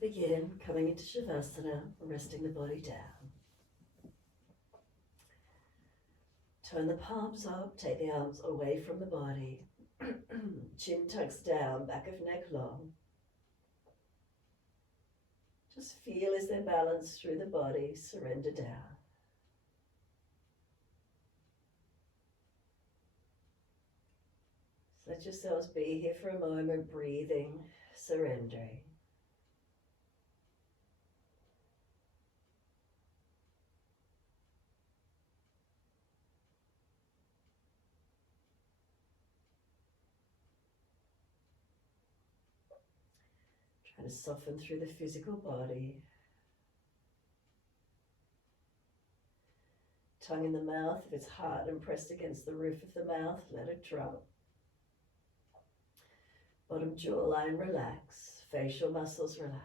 begin, coming into Shavasana, resting the body down. Turn the palms up, take the arms away from the body. Chin tucks down, back of neck long. Just feel as they balance through the body, surrender down. So let yourselves be here for a moment, breathing, surrendering. Try to soften through the physical body. Tongue in the mouth, if it's hard and pressed against the roof of the mouth, let it drop. Bottom jawline relax, facial muscles relax.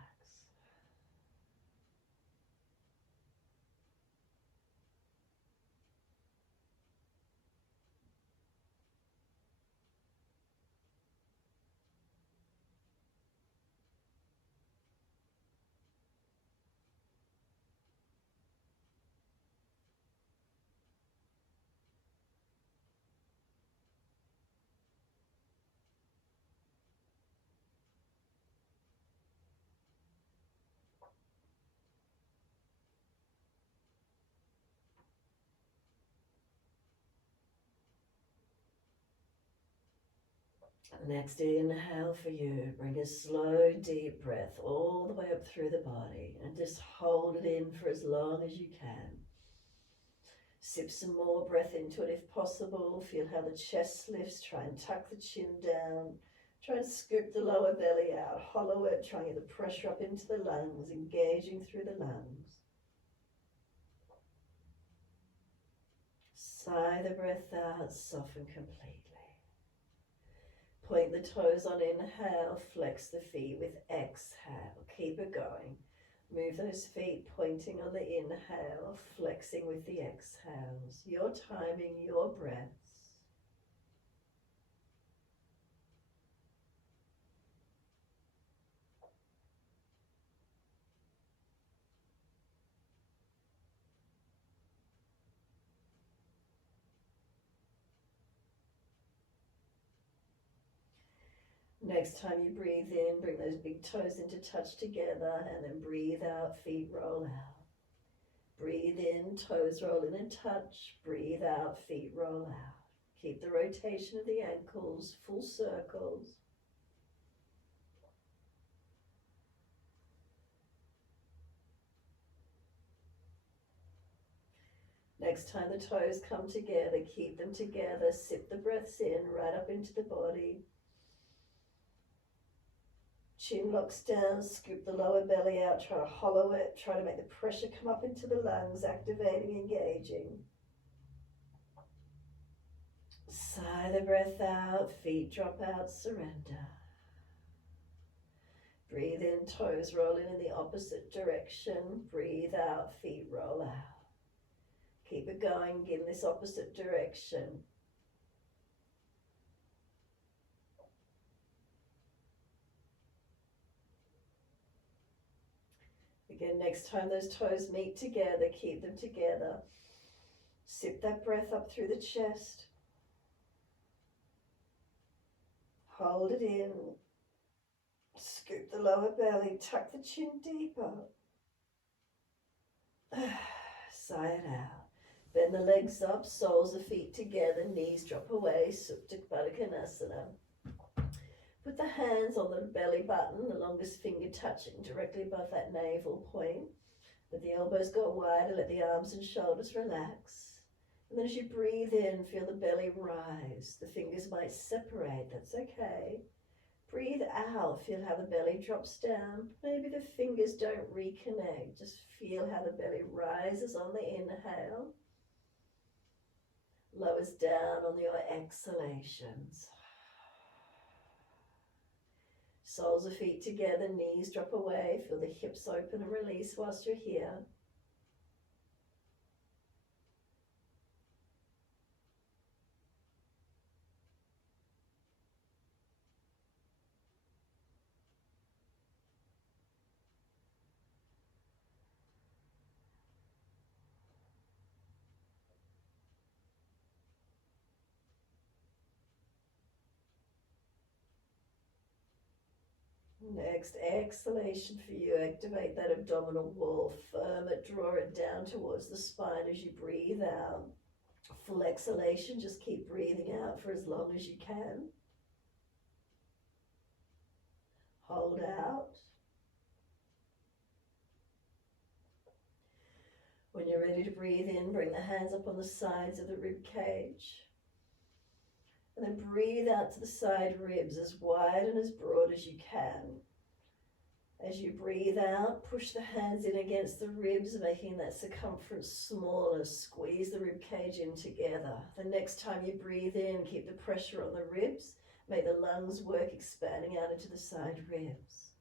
Next inhale for you, bring a slow deep breath all the way up through the body and just hold it in for as long as you can. Sip some more breath into it if possible. Feel how the chest lifts, try and tuck the chin down. Try and scoop the lower belly out, hollow it, try and get the pressure up into the lungs, engaging through the lungs. Sigh the breath out, soften completely. Point the toes on inhale, flex the feet with exhale. Keep it going. Move those feet pointing on the inhale, flexing with the exhales. Your timing, your breaths. Next time you breathe in, bring those big toes into touch together, and then breathe out, feet roll out. Breathe in, toes roll in and touch. Breathe out, feet roll out. Keep the rotation of the ankles, full circles. Next time the toes come together, keep them together. Sip the breaths in, right up into the body. Chin locks down, scoop the lower belly out, try to hollow it, try to make the pressure come up into the lungs, activating, engaging. Sigh the breath out, feet drop out, surrender. Breathe in, toes roll in the opposite direction. Breathe out, feet roll out. Keep it going in this opposite direction. Again, next time those toes meet together, keep them together. Sip that breath up through the chest. Hold it in. Scoop the lower belly, tuck the chin deeper. Sigh it out. Bend the legs up, soles of feet together, knees drop away, Supta Baddha Konasana. Put the hands on the belly button, the longest finger touching directly above that navel point. Let the elbows go wider, let the arms and shoulders relax. And then as you breathe in, feel the belly rise. The fingers might separate, that's okay. Breathe out, feel how the belly drops down. Maybe the fingers don't reconnect, just feel how the belly rises on the inhale. Lowers down on your exhalations. Soles of feet together, knees drop away, feel the hips open and release whilst you're here. Next exhalation for you, activate that abdominal wall, firm it, draw it down towards the spine as you breathe out. Full exhalation, just keep breathing out for as long as you can. Hold out. When you're ready to breathe in, bring the hands up on the sides of the rib cage. And then breathe out to the side ribs as wide and as broad as you can. As you breathe out, push the hands in against the ribs, making that circumference smaller. Squeeze the rib cage in together. The next time you breathe in, keep the pressure on the ribs. Make the lungs work, expanding out into the side ribs.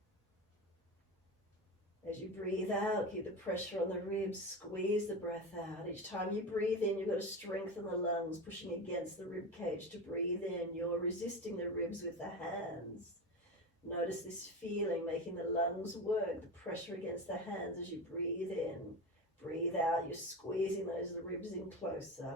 As you breathe out, keep the pressure on the ribs, squeeze the breath out. Each time you breathe in, you've got to strengthen the lungs, pushing against the rib cage to breathe in. You're resisting the ribs with the hands. Notice this feeling, making the lungs work, the pressure against the hands as you breathe in. Breathe out, you're squeezing those ribs in closer.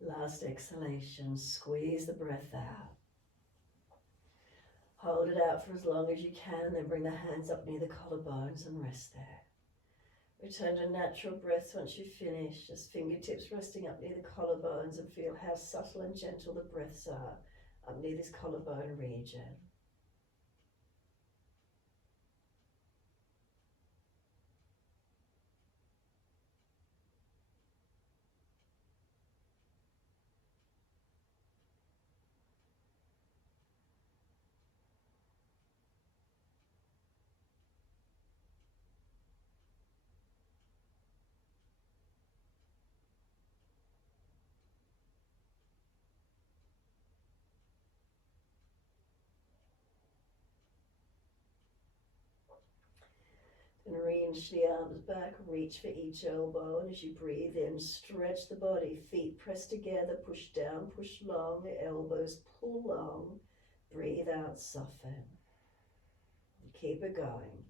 Last exhalation, squeeze the breath out. Hold it out for as long as you can, then bring the hands up near the collarbones and rest there. Return to natural breaths once you finish, just fingertips resting up near the collarbones, and feel how subtle and gentle the breaths are up near this collarbone region. And reach the arms back, reach for each elbow, and as you breathe in, stretch the body, feet press together, push down, push long, elbows pull long, breathe out, soften. Keep it going.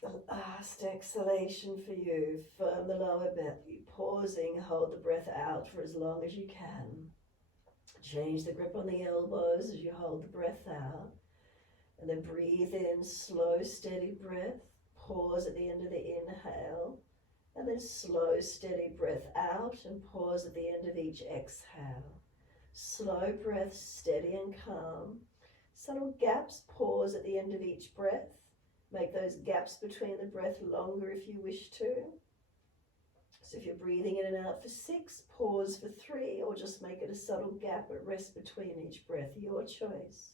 The last exhalation for you, firm the lower belly, pausing, hold the breath out for as long as you can. Change the grip on the elbows as you hold the breath out, and then breathe in, slow, steady breath, pause at the end of the inhale, and then slow, steady breath out, and pause at the end of each exhale. Slow breath, steady and calm. Subtle gaps, pause at the end of each breath. Make those gaps between the breath longer if you wish to. So if you're breathing in and out for 6, pause for 3, or just make it a subtle gap, but rest between each breath, your choice.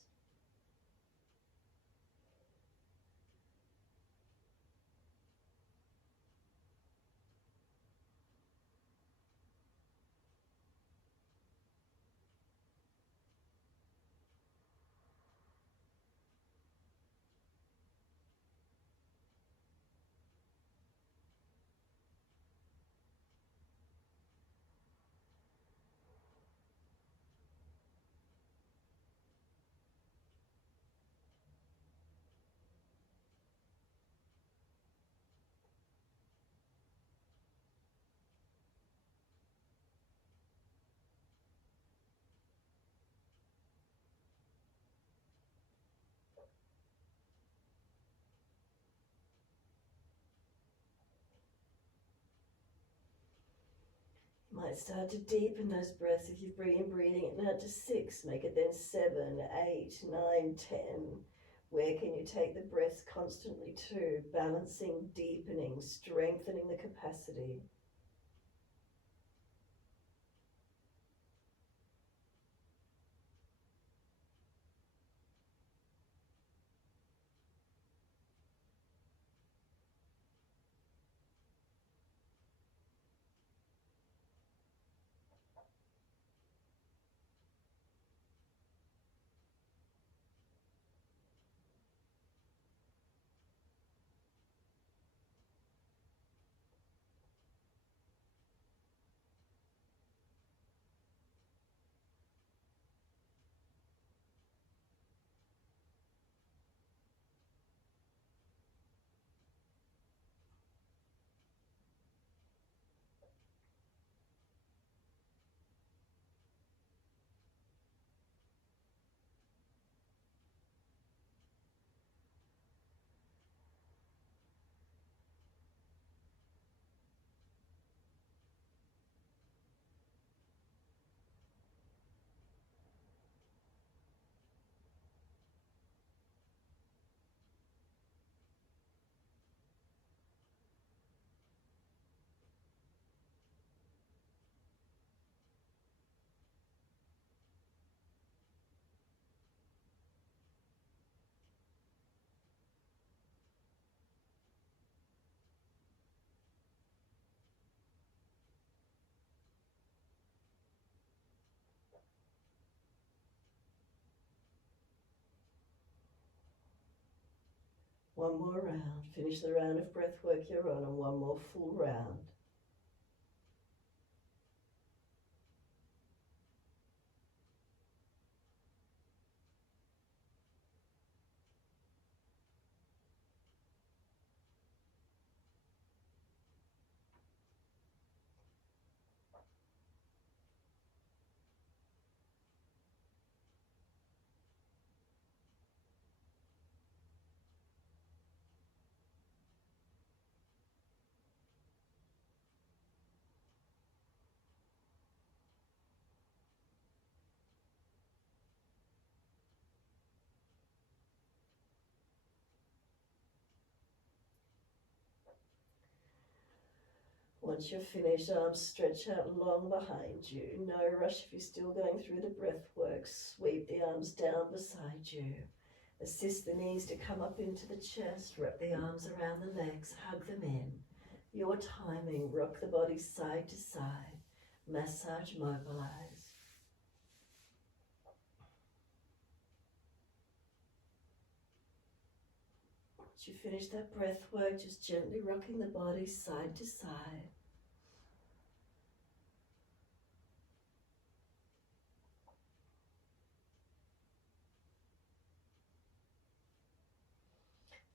Might start to deepen those breaths if you're breathing it now to 6. Make it then 7, 8, 9, 10. Where can you take the breaths constantly to? Balancing, deepening, strengthening the capacity. One more round. Finish the round of breath work you're on, and one more full round. Once you're finished, arms stretch out long behind you. No rush if you're still going through the breath work. Sweep the arms down beside you. Assist the knees to come up into the chest. Wrap the arms around the legs. Hug them in. Your timing. Rock the body side to side. Massage, mobilize. Once you finish that breath work, just gently rocking the body side to side.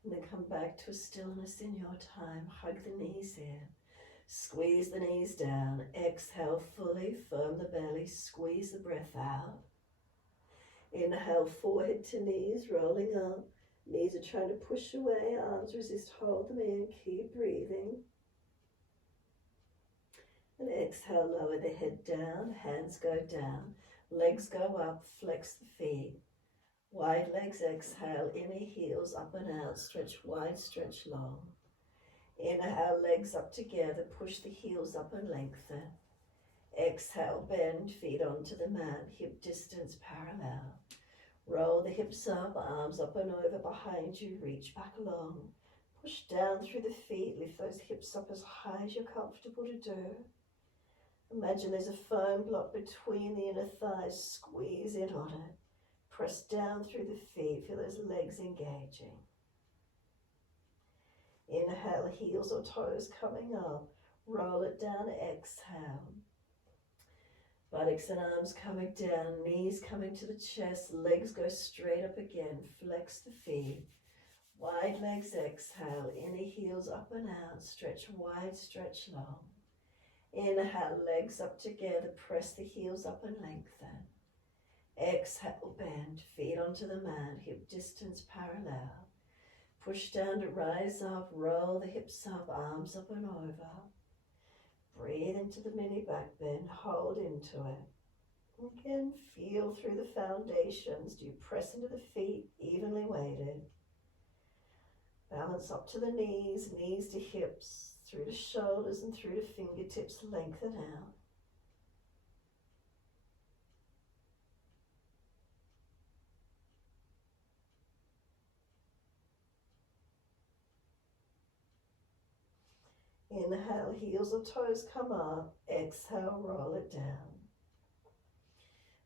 And then come back to a stillness in your time. Hug the knees in. Squeeze the knees down. Exhale fully. Firm the belly. Squeeze the breath out. Inhale, forehead to knees, rolling up. Knees are trying to push away. Arms resist. Hold them in. Keep breathing. And exhale, lower the head down. Hands go down. Legs go up. Flex the feet. Wide legs, exhale, inner heels up and out, stretch wide, stretch long. Inhale, legs up together, push the heels up and lengthen. Exhale, bend, feet onto the mat, hip distance parallel. Roll the hips up, arms up and over behind you, reach back long. Push down through the feet, lift those hips up as high as you're comfortable to do. Imagine there's a foam block between the inner thighs, squeeze in on it. Press down through the feet, feel those legs engaging. Inhale, heels or toes coming up. Roll it down, exhale. Buttocks and arms coming down, knees coming to the chest, legs go straight up again. Flex the feet. Wide legs, exhale. Inner heels up and out, stretch wide, stretch long. Inhale, legs up together, press the heels up and lengthen. Exhale, bend, feet onto the mat, hip distance parallel. Push down to rise up, roll the hips up, arms up and over. Breathe into the mini back bend, hold into it. Again, feel through the foundations. Do you press into the feet, evenly weighted? Balance up to the knees, knees to hips, through to shoulders and through to fingertips, lengthen out. Inhale, heels or toes come up. Exhale, roll it down.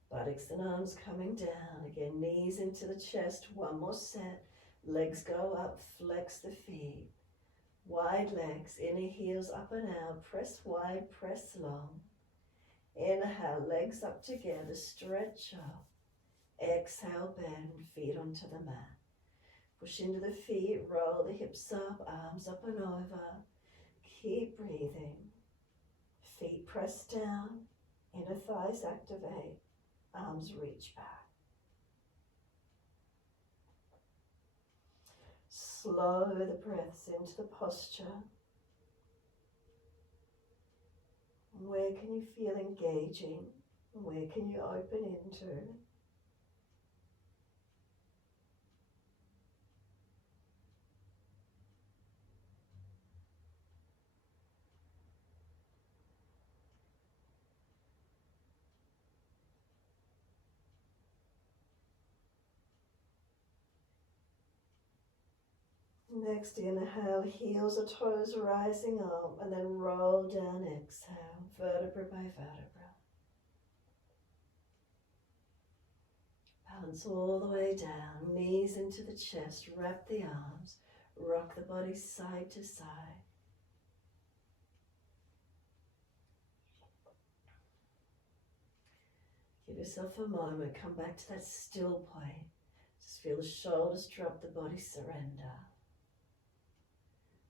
Buttocks and arms coming down. Again, knees into the chest. One more set. Legs go up, flex the feet. Wide legs, inner heels up and out. Press wide, press long. Inhale, legs up together, stretch up. Exhale, bend, feet onto the mat. Push into the feet, roll the hips up, arms up and over. Keep breathing. Feet press down, inner thighs activate, arms reach back. Slow the breaths into the posture. Where can you feel engaging? Where can you open into? Next, inhale, heels or toes rising up, and then roll down, exhale, vertebra by vertebra. Balance all the way down, knees into the chest, wrap the arms, rock the body side to side. Give yourself a moment, come back to that still point. Just feel the shoulders drop, the body surrender.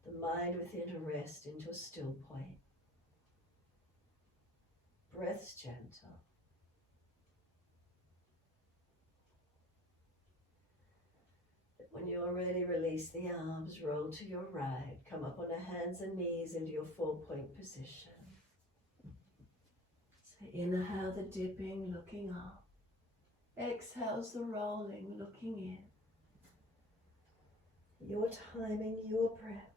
The mind within a rest into a still point. Breaths gentle. When you're ready, release the arms, roll to your right, come up on the hands and knees into your 4-point position. So inhale the dipping, looking up. Exhales the rolling, looking in. Your timing, your breaths.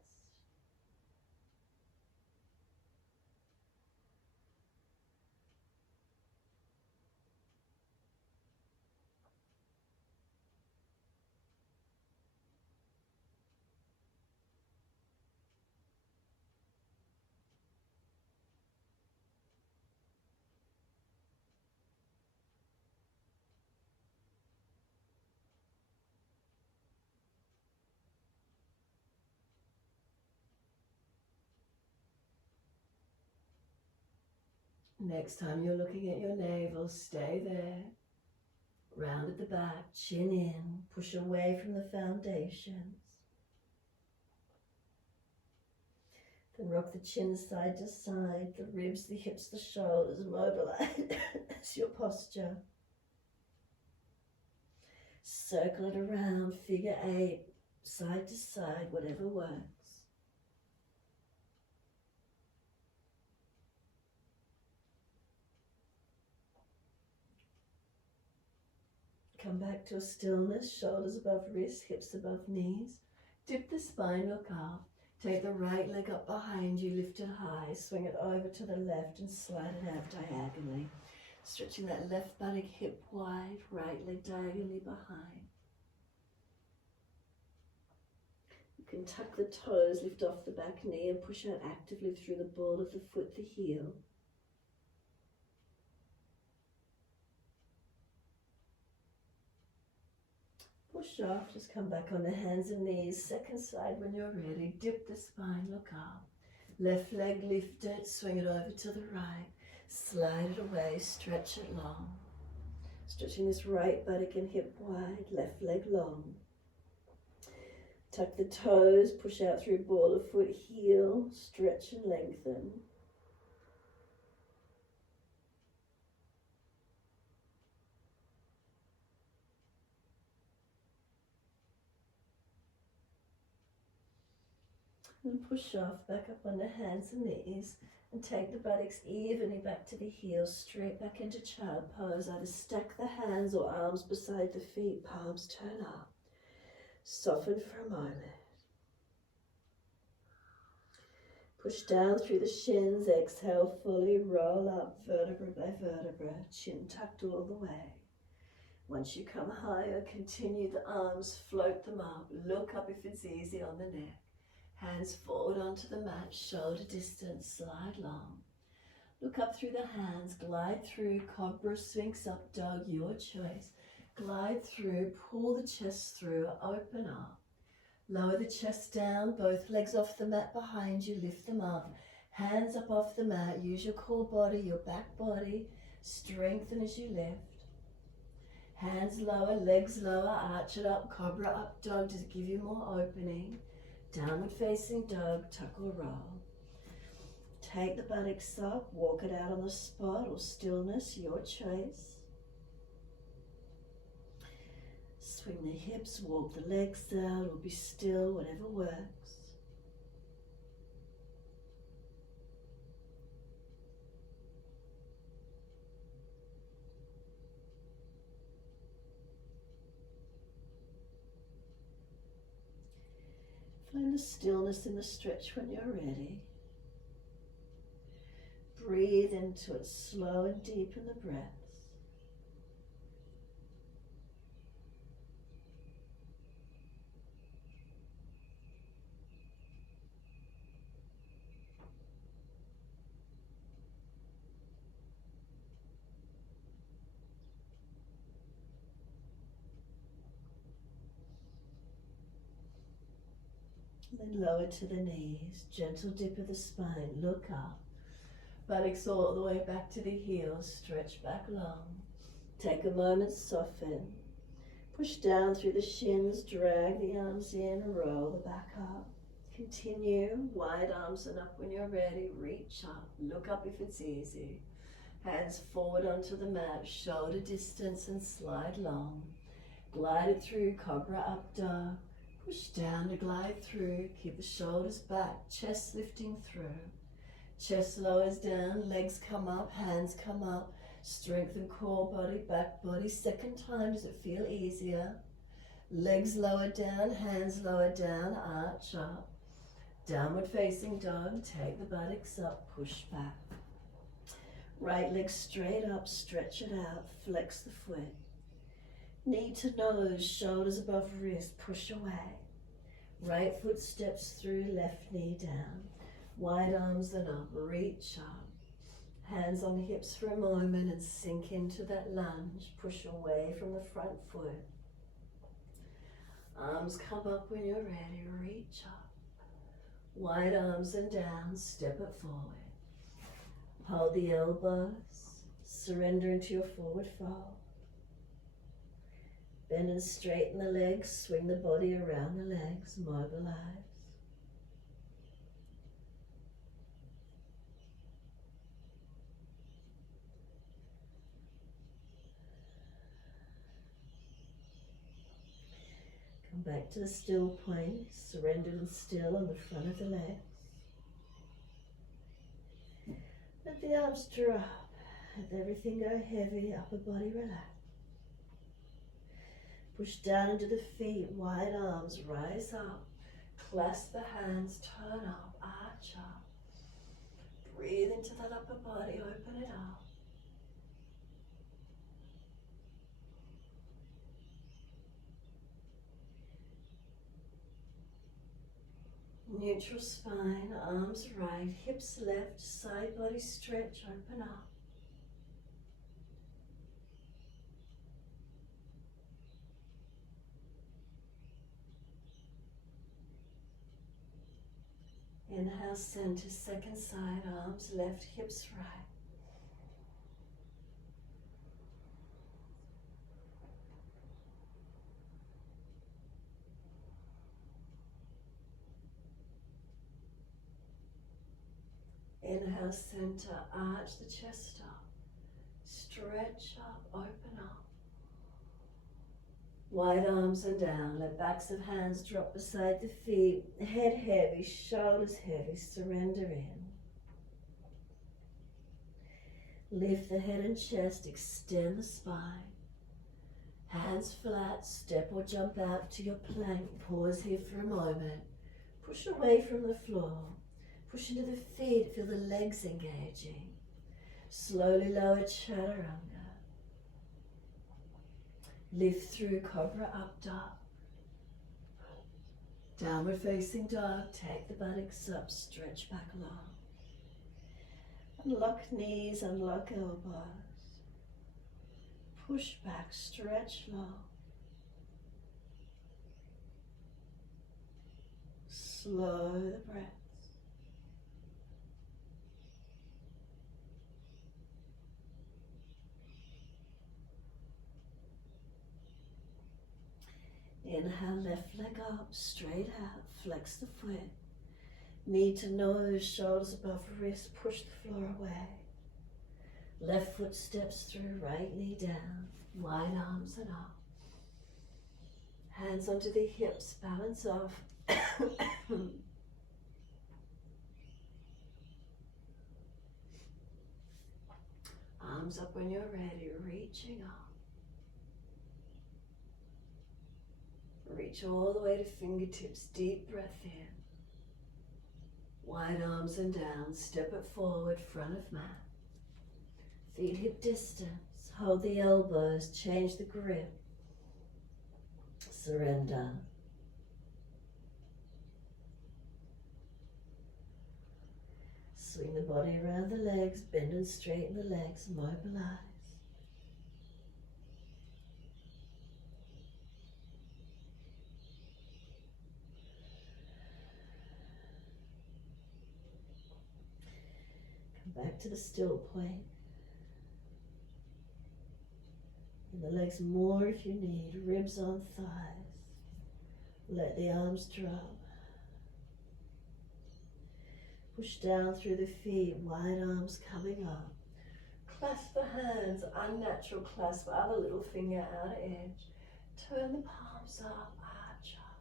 Next time you're looking at your navel, stay there. Round at the back, chin in, push away from the foundations. Then rock the chin side to side, the ribs, the hips, the shoulders, mobilize as your posture. Circle it around, figure 8, side to side, whatever works. Come back to a stillness, shoulders above wrists, hips above knees. Dip the spine, look up. Take the right leg up behind you, lift it high, swing it over to the left and slide it out diagonally. Stretching that left buttock hip wide, right leg diagonally behind. You can tuck the toes, lift off the back knee and push out actively through the ball of the foot, the heel. Push off, just come back on the hands and knees. Second side when you're ready. Dip the spine, look up. Left leg, lift it, swing it over to the right. Slide it away, stretch it long. Stretching this right buttock and hip wide, left leg long. Tuck the toes, push out through ball of foot, heel, stretch and lengthen. And push off, back up on the hands and knees, and take the buttocks evenly back to the heels, straight back into child pose. Either stack the hands or arms beside the feet, palms turn up. Soften for a moment. Push down through the shins, exhale fully, roll up vertebra by vertebra, chin tucked all the way. Once you come higher, continue the arms, float them up, look up if it's easy on the neck. Hands forward onto the mat, shoulder distance, slide long. Look up through the hands, glide through, cobra, sphinx up dog, your choice. Glide through, pull the chest through, open up. Lower the chest down, both legs off the mat behind you, lift them up. Hands up off the mat, use your core body, your back body. Strengthen as you lift. Hands lower, legs lower, arch it up, cobra up dog to give you more opening. Downward facing dog, tuck or roll. Take the buttocks up, walk it out on the spot or stillness, your choice. Swing the hips, walk the legs out, or be still, whatever works. Find the stillness in the stretch when you're ready. Breathe into it, slow and deep in the breaths. Then lower to the knees, gentle dip of the spine, look up. Buttocks all the way back to the heels, stretch back long. Take a moment, soften. Push down through the shins, drag the arms in, roll the back up. Continue, wide arms and up when you're ready, reach up, look up if it's easy. Hands forward onto the mat, shoulder distance and slide long. Glide it through, cobra up dog. Push down to glide through, keep the shoulders back, chest lifting through. Chest lowers down, legs come up, hands come up. Strengthen core body, back body. Second time, does it feel easier? Legs lower down, hands lower down, arch up. Downward facing dog, take the buttocks up, push back. Right leg straight up, stretch it out, flex the foot. Knee to nose, shoulders above wrist, push away. Right foot steps through, left knee down. Wide arms and up, reach up. Hands on hips for a moment and sink into that lunge. Push away from the front foot. Arms come up when you're ready, reach up. Wide arms and down, step it forward. Hold the elbows, surrender into your forward fold. Bend and straighten the legs, swing the body around the legs, mobilize. Come back to the still point, surrendered and still on the front of the legs. Let the arms drop, let everything go heavy, upper body relax. Push down into the feet, wide arms, rise up. Clasp the hands, turn up, arch up. Breathe into that upper body, open it up. Neutral spine, arms right, hips left, side body stretch, open up. Inhale, center, second side, arms left, hips right. Inhale, center, arch the chest up. Stretch up, open up. Inhale, center, arch the chest up. Stretch up, open up. Inhale, center, arch the chest up. Stretch up, open up. Inhale, center, arch the chest up. Stretch up, open up. Inhale, center, arch the chest up. Stretch up, open up. Inhale, center, arch the chest up. Stretch up, open up. Wide arms and down, let backs of hands drop beside the feet, head heavy, shoulders heavy, surrender in. Lift the head and chest, extend the spine. Hands flat, step or jump out to your plank. Pause here for a moment. Push away from the floor. Push into the feet, feel the legs engaging. Slowly lower chaturanga. Lift through cobra up dog. Downward facing dog, take the buttocks up, stretch back long. Unlock knees, unlock elbows. Push back, stretch long. Slow the breath. Inhale, left leg up, straight out, flex the foot. Knee to nose, shoulders above wrist, push the floor away. Left foot steps through, right knee down, wide arms and up. Hands onto the hips, balance off. Arms up when you're ready, reaching up. Reach all the way to fingertips, deep breath in. Wide arms and down, step it forward, front of mat. Feet hip distance, hold the elbows, change the grip. Surrender. Swing the body around the legs, bend and straighten the legs, mobilize. Back to the still point. And the legs more if you need, ribs on thighs. Let the arms drop. Push down through the feet, wide arms coming up. Clasp the hands, unnatural clasp, other little finger outer edge. Turn the palms up, arch up.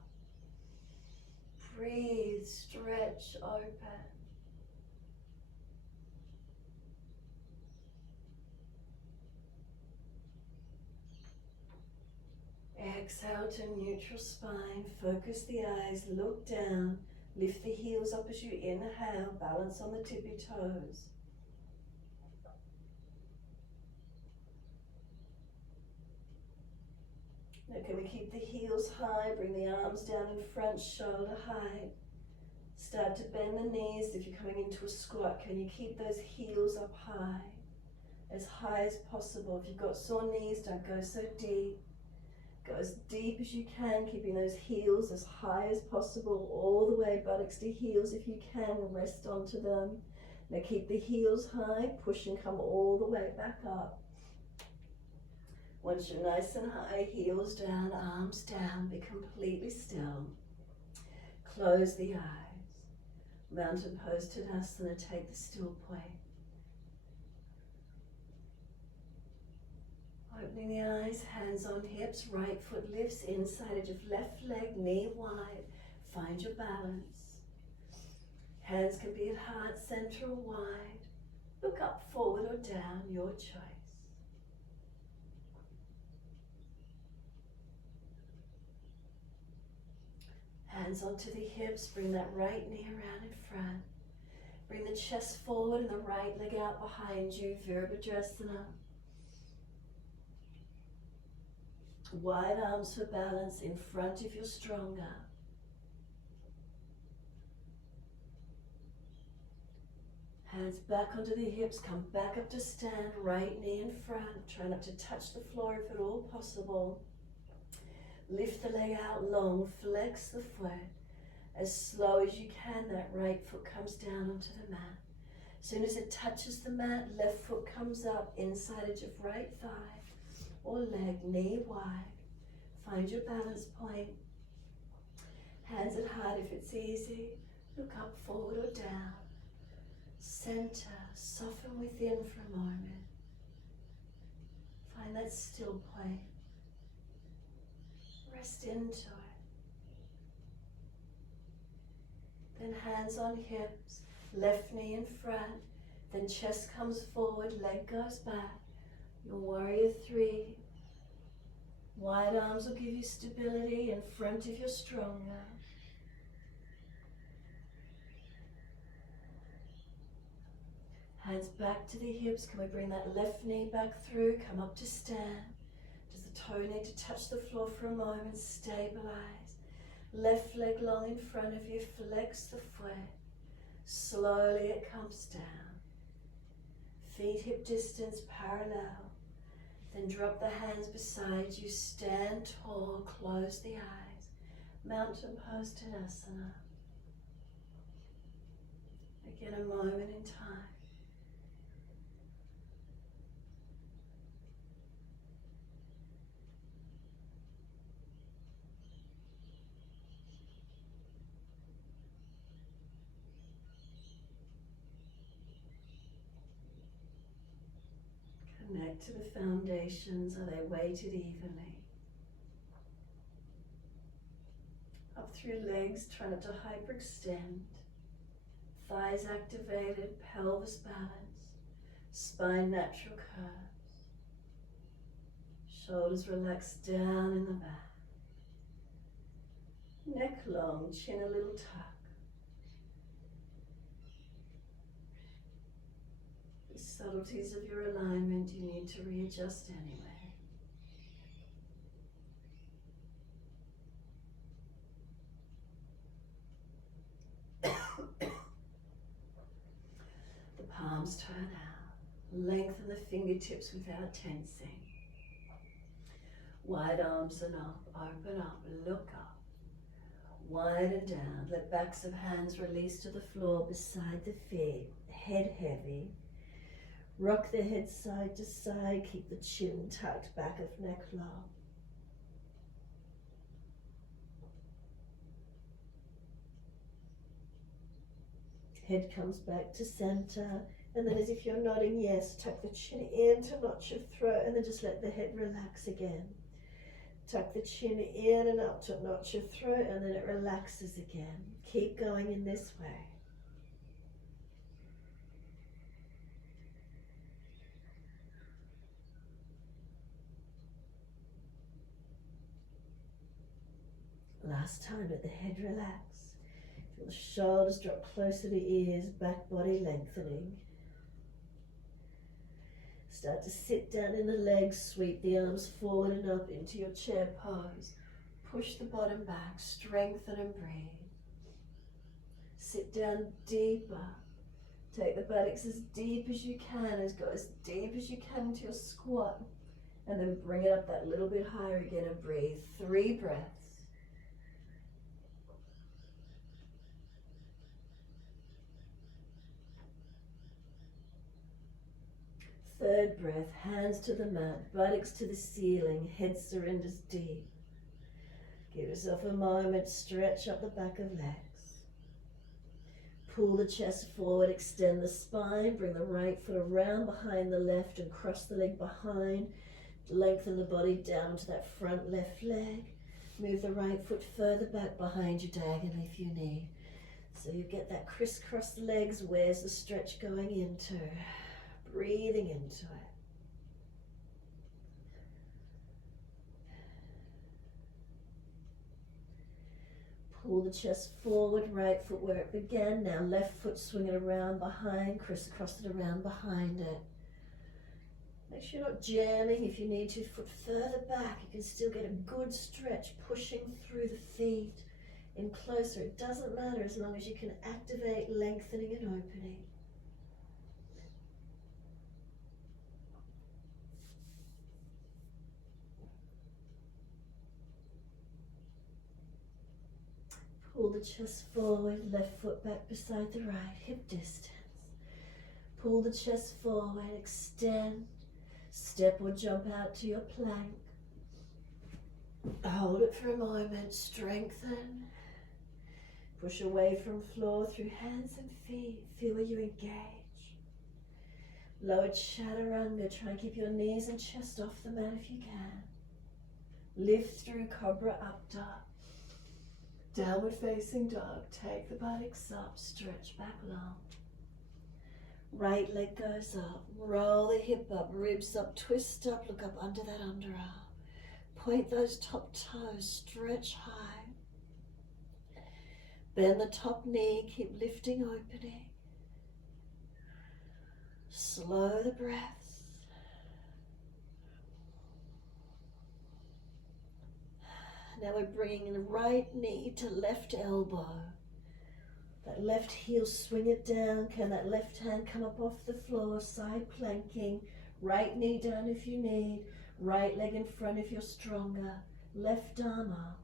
Breathe, stretch, open. Exhale to neutral spine, focus the eyes, look down, lift the heels up as you inhale, balance on the tippy toes. Now can we keep the heels high, bring the arms down in front, shoulder height. Start to bend the knees. If you're coming into a squat, can you keep those heels up high as possible? If you've got sore knees, don't go so deep. Go as deep as you can, keeping those heels as high as possible, all the way buttocks to heels if you can, rest onto them. Now keep the heels high, push and come all the way back up. Once you're nice and high, heels down, arms down, be completely still. Close the eyes. Mountain pose Tadasana, take the still point. Opening the eyes, hands on hips, right foot lifts, inside edge of left leg, knee wide. Find your balance. Hands can be at heart center or wide. Look up, forward or down, your choice. Hands onto the hips, bring that right knee around in front. Bring the chest forward and the right leg out behind you, Virabhadrasana. Wide arms for balance in front if you're stronger. Hands back onto the hips, come back up to stand, right knee in front. Try not to touch the floor if at all possible. Lift the leg out long, flex the foot. As slow as you can, that right foot comes down onto the mat. As soon as it touches the mat, left foot comes up, inside edge of right thigh or leg, knee wide. Find your balance point. Hands at heart if it's easy. Look up, forward or down. Center, soften within for a moment. Find that still point. Rest into it. Then hands on hips, left knee in front, then chest comes forward, leg goes back. Your warrior three. Wide arms will give you stability in front if you're stronger. Hands back to the hips. Can we bring that left knee back through? Come up to stand. Does the toe need to touch the floor for a moment? Stabilize. Left leg long in front of you. Flex the foot. Slowly it comes down. Feet hip distance parallel. Then drop the hands beside you. Stand tall. Close the eyes. Mountain pose Tadasana. Again, a moment in time. Connect to the foundations. Are they weighted evenly? Up through legs, try not to hyperextend. Thighs activated, pelvis balanced. Spine natural curves. Shoulders relaxed down in the back. Neck long, chin a little tuck. The subtleties of your alignment you need to readjust anyway. The palms turn out. Lengthen the fingertips without tensing. Wide arms and up, open up, look up. Widen down, let backs of hands release to the floor beside the feet. Head heavy. Rock the head side to side, keep the chin tucked, back of neck long. Head comes back to center, and then as if you're nodding yes, tuck the chin in to notch your throat, and then just let the head relax again. Tuck the chin in and up to notch your throat, and then it relaxes again. Keep going in this way. Last time, let the head relax. Feel the shoulders drop closer to ears, back body lengthening. Start to sit down in the legs, sweep the arms forward and up into your chair pose. Push the bottom back, strengthen and breathe. Sit down deeper. Take the buttocks as deep as you can, go as deep as you can into your squat. And then bring it up that little bit higher again and breathe. 3 breaths. Third breath, hands to the mat, buttocks to the ceiling, head surrenders deep. Give yourself a moment, stretch up the back of legs. Pull the chest forward, extend the spine, bring the right foot around behind the left and cross the leg behind. Lengthen the body down to that front left leg. Move the right foot further back behind you diagonally if you need. So you get that crisscross legs. Where's the stretch going into? Breathing into it. Pull the chest forward, right foot where it began. Now left foot swing it around behind, crisscross it around behind it. Make sure you're not jamming. If you need to, foot further back, you can still get a good stretch, pushing through the feet in closer. It doesn't matter as long as you can activate lengthening and opening. Pull the chest forward, left foot back beside the right, hip distance. Pull the chest forward, extend, step or jump out to your plank. Hold it for a moment, strengthen. Push away from floor through hands and feet, feel where you engage. Lower chaturanga, try and keep your knees and chest off the mat if you can. Lift through Cobra Up Dog. Downward Facing Dog. Take the buttocks up, stretch back long. Right leg goes up, roll the hip up, ribs up, twist up, look up under that underarm. Point those top toes, stretch high. Bend the top knee, keep lifting, opening. Slow the breaths. Now we're bringing the right knee to left elbow. That left heel, swing it down. Can that left hand come up off the floor? Side planking. Right knee down if you need. Right leg in front if you're stronger. Left arm up.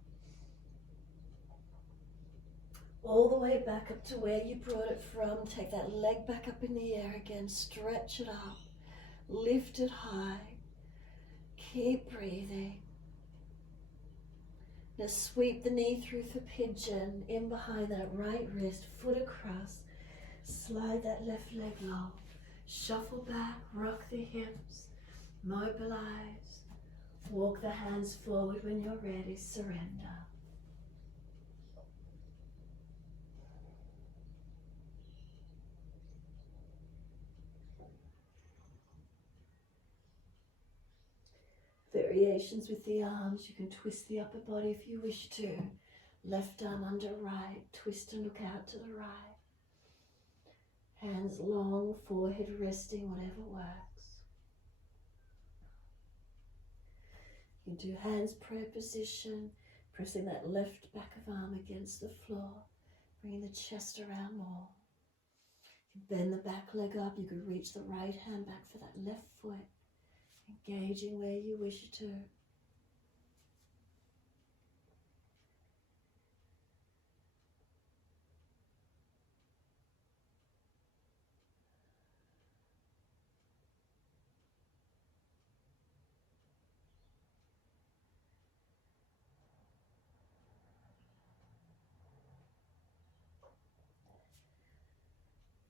All the way back up to where you brought it from. Take that leg back up in the air again. Stretch it up. Lift it high. Keep breathing. Now sweep the knee through for pigeon, in behind that right wrist, foot across. Slide that left leg long. Shuffle back, rock the hips, mobilize. Walk the hands forward when you're ready, surrender. Variations with the arms. You can twist the upper body if you wish to. Left arm under right, twist and look out to the right. Hands long, forehead resting, whatever works. You can do hands prayer position, pressing that left back of arm against the floor, bringing the chest around more. You can bend the back leg up, you could reach the right hand back for that left foot. Engaging where you wish to.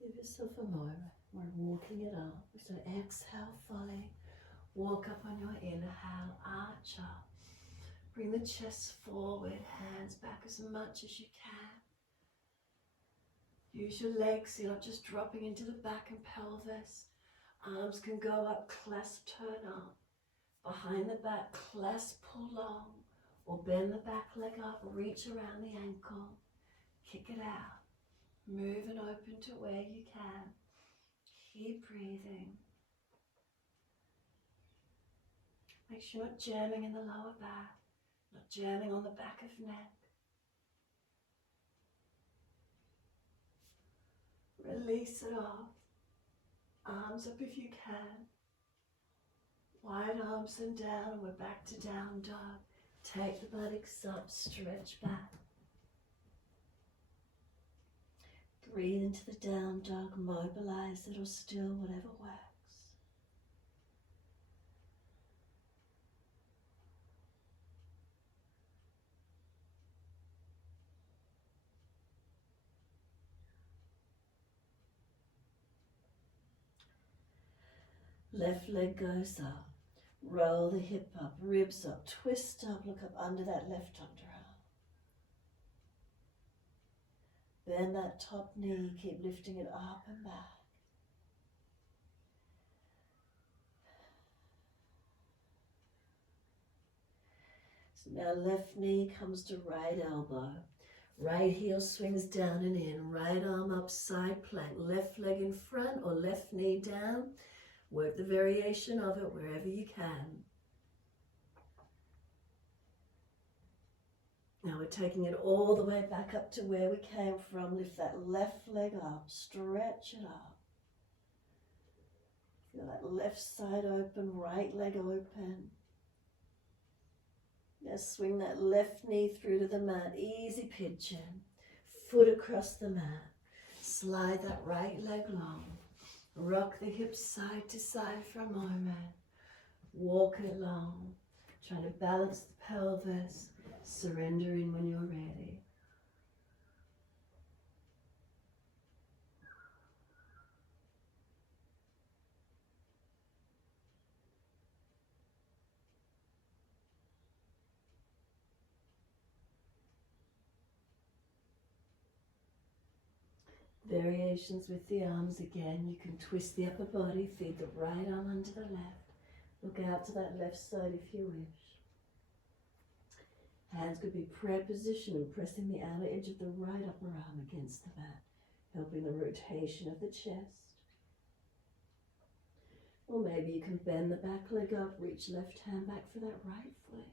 Give yourself a moment. We're walking it up. So exhale fully. Walk up on your inhale, arch up. Bring the chest forward, hands back as much as you can. Use your legs so you're not just dropping into the back and pelvis. Arms can go up, clasp, turn up. Behind the back, clasp, pull long. Or bend the back leg up, reach around the ankle. Kick it out. Move and open to where you can. Keep breathing. Make sure you're not jamming in the lower back, not jamming on the back of neck. Release it off. Arms up if you can. Wide arms and down. We're back to down dog. Take the buttocks up, stretch back. Breathe into the down dog, mobilize it or still, whatever works. Left leg goes up. Roll the hip up, ribs up, twist up, look up under that left underarm. Bend that top knee, keep lifting it up and back. So now left knee comes to right elbow. Right heel swings down and in. Right arm up, side plank. Left leg in front or left knee down. Work the variation of it wherever you can. Now we're taking it all the way back up to where we came from. Lift that left leg up, stretch it up. Feel that left side open, right leg open. Now swing that left knee through to the mat, easy pigeon. Foot across the mat. Slide that right leg long. Rock the hips side to side for a moment. Walk it long. Trying to balance the pelvis. Surrender in when you're ready. Variations with the arms again. You can twist the upper body, feed the right arm under the left. Look out to that left side if you wish. Hands could be prayer position and pressing the outer edge of the right upper arm against the mat, helping the rotation of the chest. Or maybe you can bend the back leg up, reach left hand back for that right foot.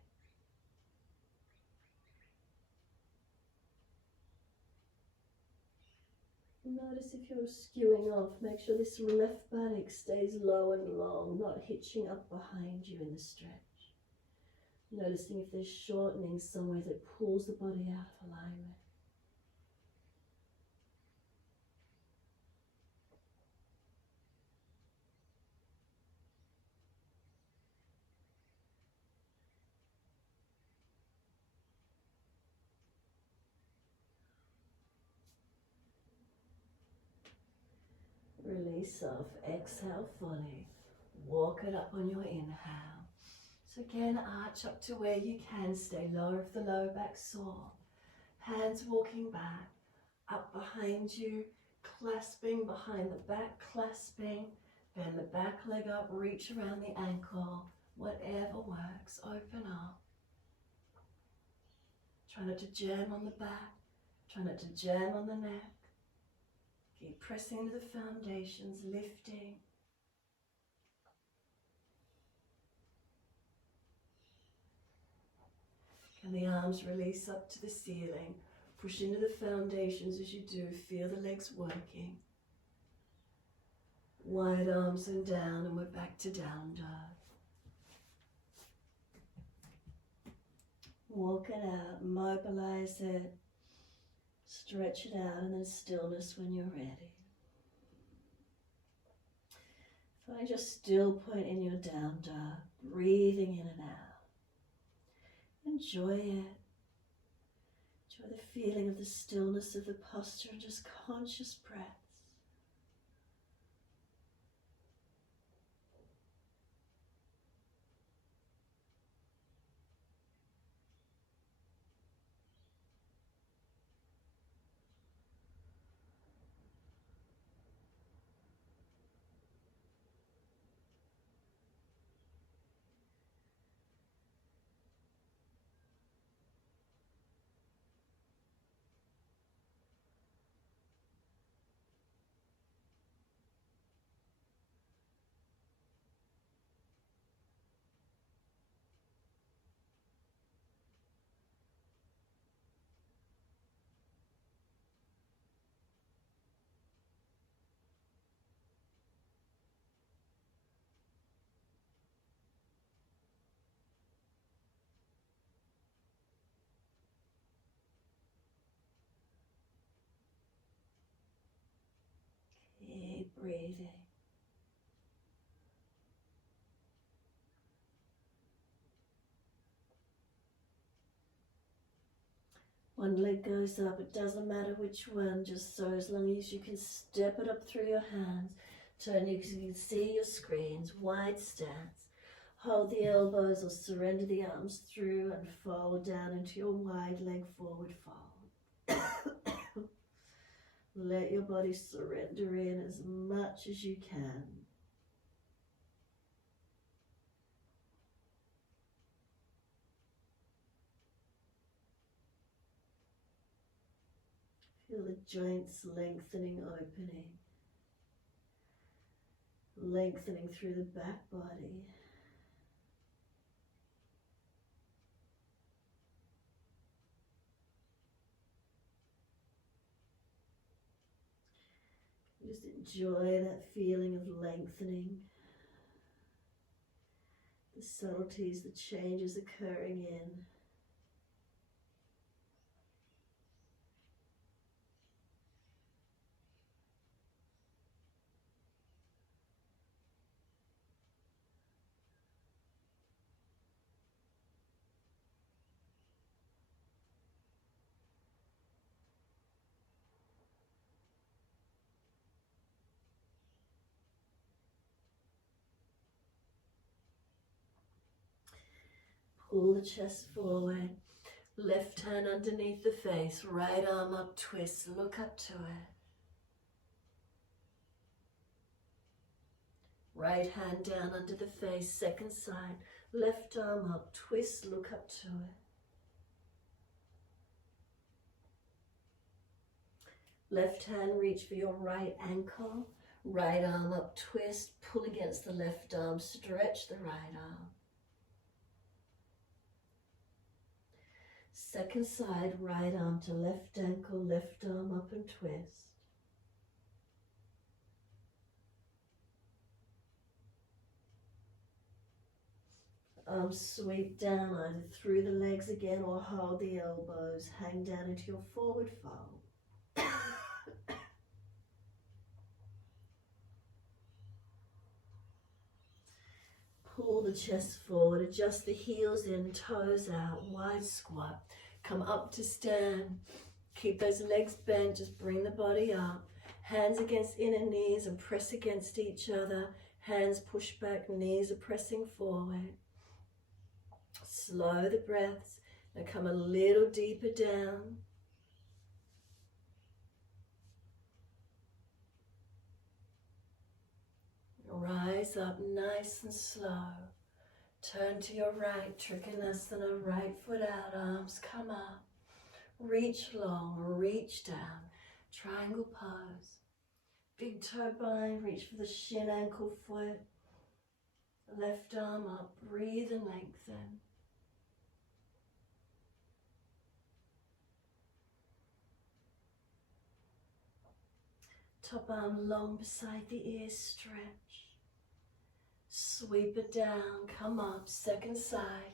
Notice if you're skewing off, make sure this left buttock stays low and long, not hitching up behind you in the stretch. Noticing if there's shortening somewhere that pulls the body out of alignment. Release off, exhale fully. Walk it up on your inhale. So again, arch up to where you can, stay lower if the lower back sore. Hands walking back, up behind you, clasping behind the back, clasping. Bend the back leg up, reach around the ankle, whatever works, open up. Try not to jam on the back, try not to jam on the neck. Keep pressing into the foundations, lifting. Can the arms release up to the ceiling? Push into the foundations as you do. Feel the legs working. Wide arms and down, and we're back to down dog. Walk it out, mobilize it, stretch it out, and then stillness when you're ready. Find your still point in your down dog, breathing in and out. Enjoy it. Enjoy the feeling of the stillness of the posture and just conscious breaths. Keep breathing. One leg goes up, it doesn't matter which one, just so as long as you can step it up through your hands. Turn, you can see your screens, wide stance. Hold the elbows or surrender the arms through and fold down into your wide leg forward fold. Let your body surrender in as much as you can. Feel the joints lengthening, opening. Lengthening through the back body. Just enjoy that feeling of lengthening. The subtleties, the changes occurring in. Pull the chest forward, left hand underneath the face, right arm up, twist, look up to it. Right hand down under the face, second side. Left arm up, twist, look up to it. Left hand, reach for your right ankle. Right arm up, twist, pull against the left arm, stretch the right arm. Second side, right arm to left ankle, left arm up and twist. Arms sweep down either through the legs again or hold the elbows. Hang down into your forward fold. Pull the chest forward, adjust the heels in, toes out, wide squat. Come up to stand. Keep those legs bent, just bring the body up. Hands against inner knees and press against each other. Hands push back, knees are pressing forward. Slow the breaths and come a little deeper down. Rise up nice and slow. Turn to your right, Trikonasana, right foot out, arms come up. Reach long, reach down, triangle pose. Big toe bind, reach for the shin, ankle, foot. Left arm up, breathe and lengthen. Top arm long beside the ears, stretch. Sweep it down, come up, second side.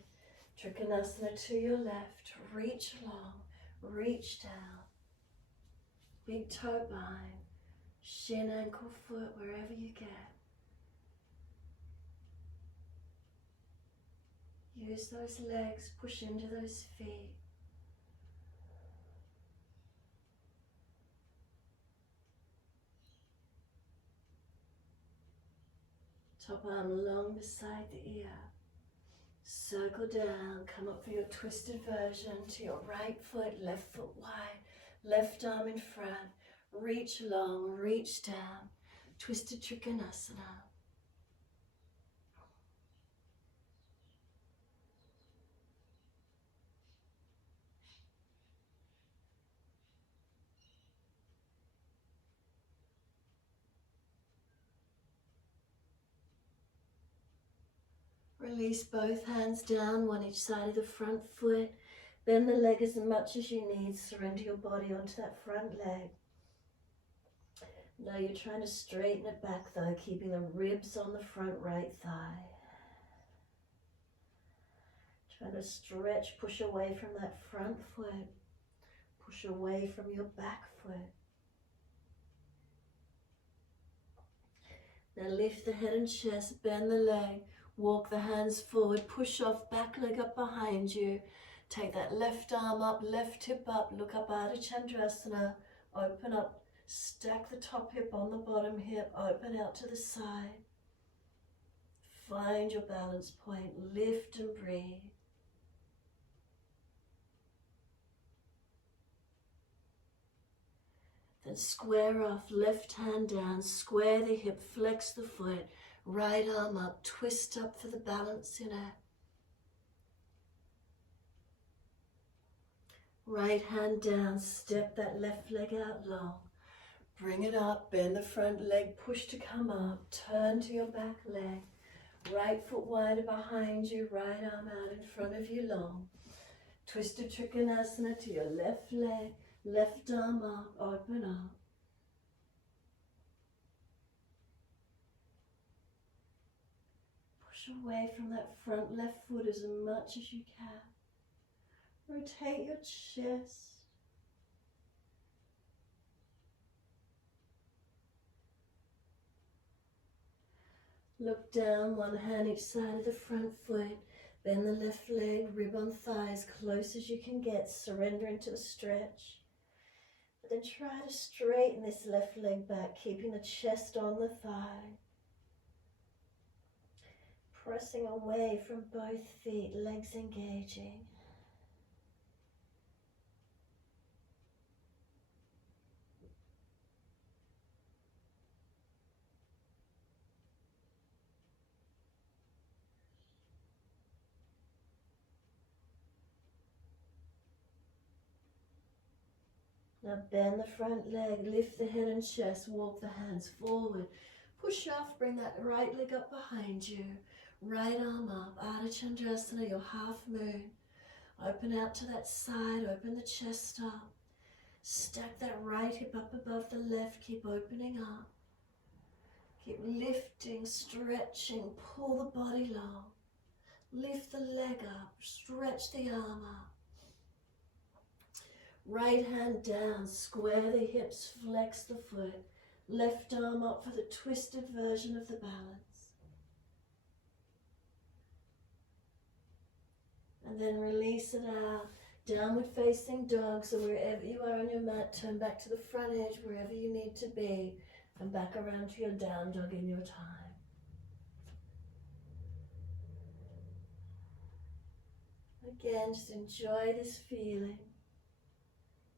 Trikonasana to your left, reach long, reach down. Big toe bind, shin, ankle, foot, wherever you get. Use those legs, push into those feet. Top arm long beside the ear. Circle down, come up for your twisted version to your right foot, left foot wide, left arm in front. Reach long, reach down. Twisted Trikonasana. Release both hands down, one each side of the front foot. Bend the leg as much as you need. Surrender your body onto that front leg. Now you're trying to straighten it back though, keeping the ribs on the front right thigh. Trying to stretch, push away from that front foot. Push away from your back foot. Now lift the head and chest, bend the leg. Walk the hands forward, push off, back leg up behind you. Take that left arm up, left hip up, look up Ardha Chandrasana. Open up, stack the top hip on the bottom hip, open out to the side. Find your balance point, lift and breathe. Then square off, left hand down, square the hip, flex the foot. Right arm up, twist up for the balance in it. Right hand down, step that left leg out long. Bring it up, bend the front leg, push to come up, turn to your back leg. Right foot wider behind you, right arm out in front of you long. Twisted Trikonasana to your left leg, left arm up, open up. Away from that front left foot as much as you can. Rotate your chest. Look down, one hand each side of the front foot. Bend the left leg, rib on thigh as close as you can get. Surrender into the stretch. But then try to straighten this left leg back, keeping the chest on the thigh. Pressing away from both feet, legs engaging. Now bend the front leg, lift the head and chest, walk the hands forward. Push off, bring that right leg up behind you. Right arm up, Ardha Chandrasana, your half moon. Open out to that side, open the chest up. Stack that right hip up above the left, keep opening up. Keep lifting, stretching, pull the body long. Lift the leg up, stretch the arm up. Right hand down, square the hips, flex the foot. Left arm up for the twisted version of the balance. And then release it out. Downward facing dog, so wherever you are on your mat, turn back to the front edge, wherever you need to be, and back around to your down dog in your time. Again, just enjoy this feeling,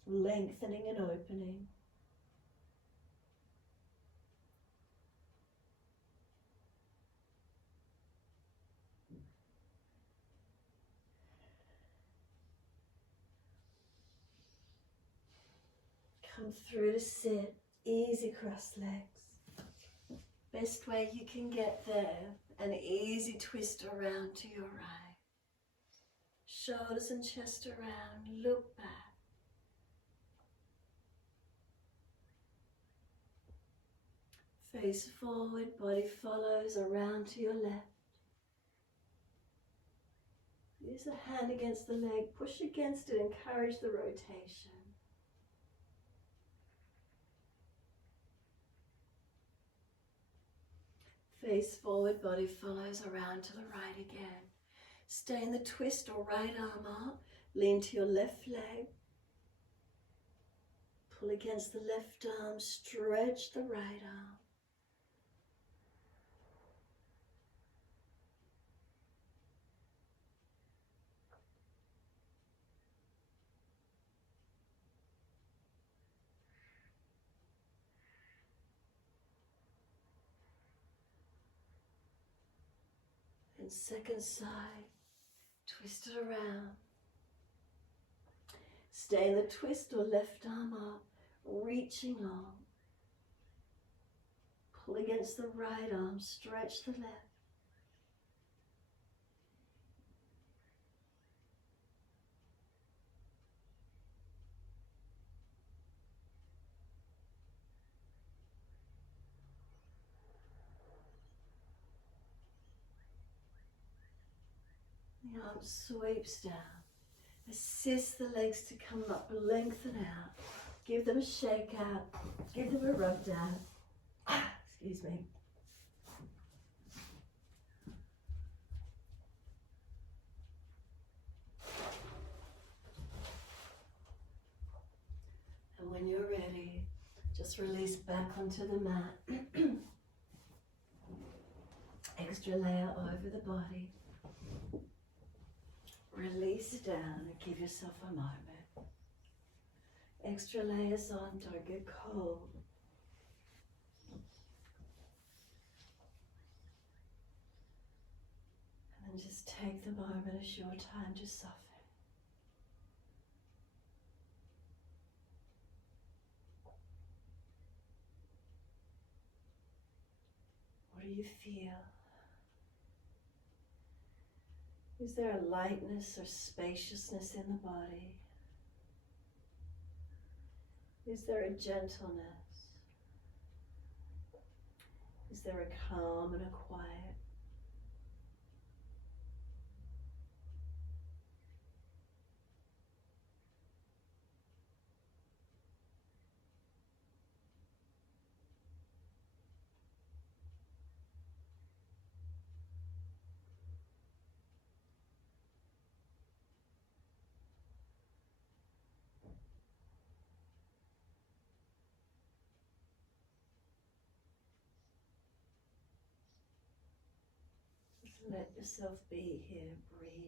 lengthening and opening. Come through to sit, easy crossed legs. Best way you can get there, an easy twist around to your right. Shoulders and chest around, look back. Face forward, body follows around to your left. Use a hand against the leg, push against it, encourage the rotation. Face forward, body follows around to the right again. Stay in the twist or right arm up, lean to your left leg. Pull against the left arm, stretch the right arm. And second side, twist it around. Stay in the twist or left arm up, reaching long. Pull against the right arm, stretch the left. The arm sweeps down. Assist the legs to come up, lengthen out. Give them a shake out. Give them a rub down. Excuse me. And when you're ready, just release back onto the mat. Extra layer over the body. Release it down and give yourself a moment. Extra layers on, don't get cold. And then just take the moment as your time to soften. What do you feel? Is there a lightness or spaciousness in the body? Is there a gentleness? Is there a calm and a quiet? Let yourself be here, breathe.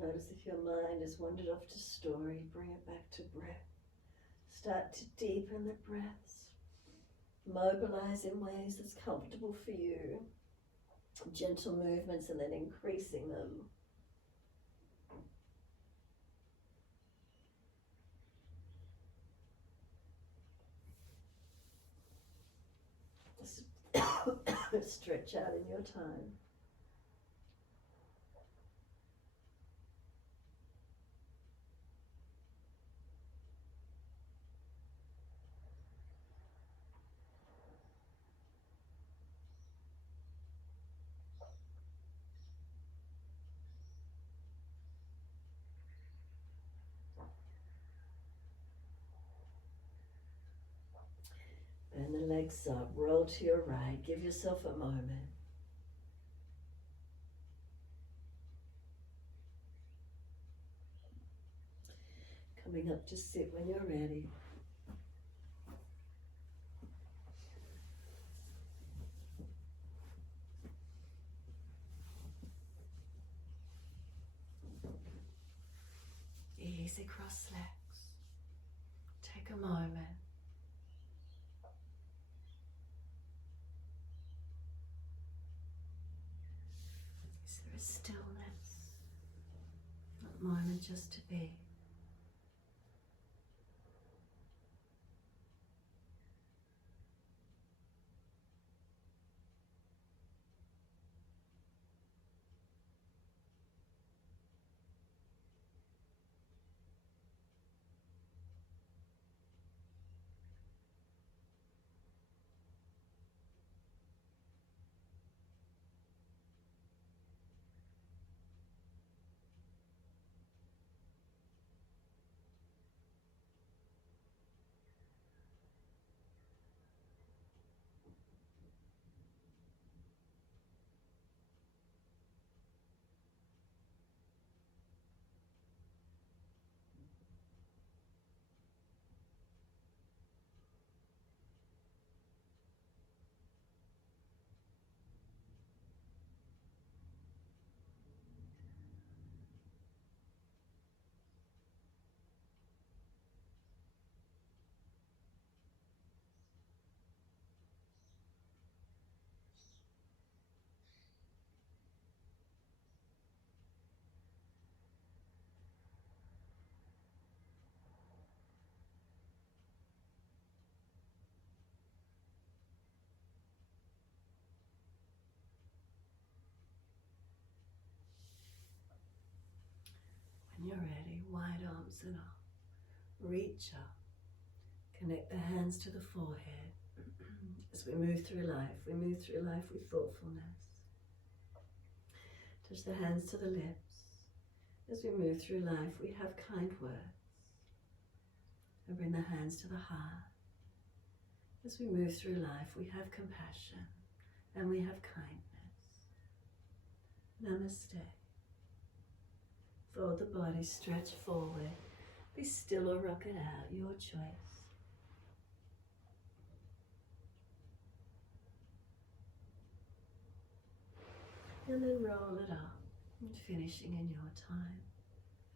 Notice if your mind has wandered off to story, bring it back to breath. Start to deepen the breaths. Mobilize in ways that's comfortable for you. Gentle movements and then increasing them. Stretch out in your time. Bend the legs up, roll to your right, give yourself a moment. Coming up to sit when you're ready. Easy cross legs. Take a moment. Is there a stillness? A moment just to be. When you're ready, wide arms and up. Reach up. Connect the hands to the forehead. As we move through life with thoughtfulness. Touch the hands to the lips. As we move through life, we have kind words. And bring the hands to the heart. As we move through life, we have compassion and we have kindness. Namaste. Fold the body, stretch forward. Be still or rock it out, your choice. And then roll it up, and finishing in your time.